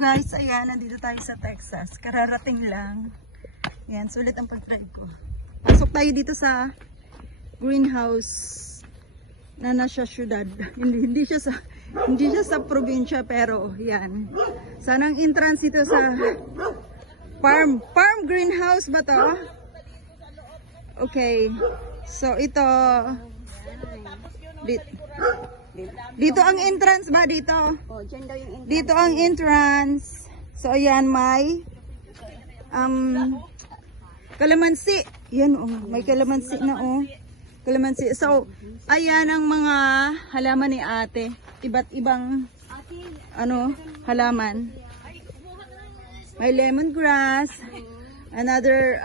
guys, ayan, nandito tayo sa Texas. Kararating lang. Ayan, sulit ang pag-drive ko. Pasok tayo dito sa greenhouse na nasa syudad. Hindi siya sa probinsya, pero yan. Sanang entrance ito sa farm greenhouse ba to? Okay. So ito dito ang entrance ba dito? Dito ang entrance. So ayan, may kalamansi. Yan oh, may kalamansi na oh. Kalamansi. So ayan ang mga halaman ni ate. Iba't ibang halaman. May lemongrass, another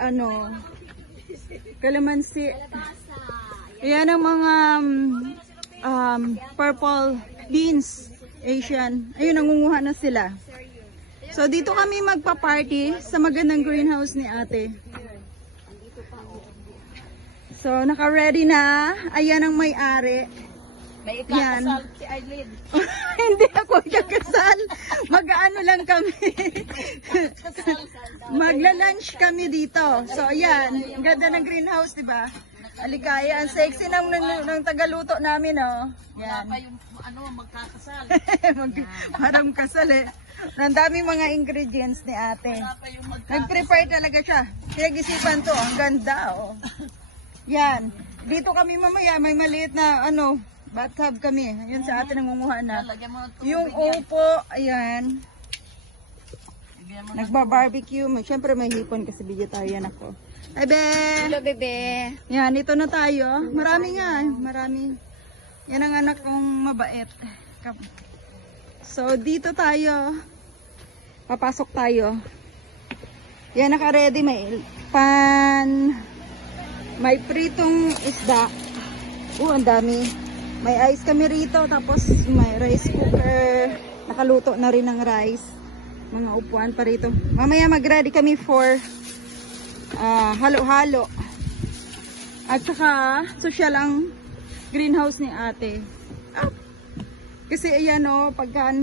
kalamansi. Ayan ang mga purple beans, Asian. Ayun, nangunguha na sila. So dito kami magpa-party sa magandang greenhouse ni ate. So naka-ready na. Ayan ang may-ari. May ikakasal si Eileen. Hindi ako ikakasal. Mag-ano lang kami. Magla-lunch kami dito. So ayan, ang ganda ng greenhouse, di ba? Aligaya, ang sexy ng tagaluto namin, oh. Wala pa yung magkakasal. Parang kasal eh. Ang daming mga ingredients ni ate. Wala pa yung Nag-prepare talaga siya. Pinag-isipan to, ang ganda, oh. Yan. Dito kami mamaya, may maliit na bathtub kami. Ayun sa atin nangunguha na. Yung upo, ayan. Nagba-barbecue. Siyempre may hipon kasi vegetarian ako. Bebe! Hello, bebe. Yan, ito na tayo. Marami nga. Marami. Yan ang anak kong mabait. So, dito tayo. Papasok tayo. Yan, naka-ready. May pan. May pritong isda. Ang dami. May ice kami rito. Tapos, may rice cooker. Nakaluto na rin ng rice. Mga upuan pa rito. Mamaya mag-ready kami for halo-halo. At saka social ang greenhouse ni ate. Kasi ayan pagka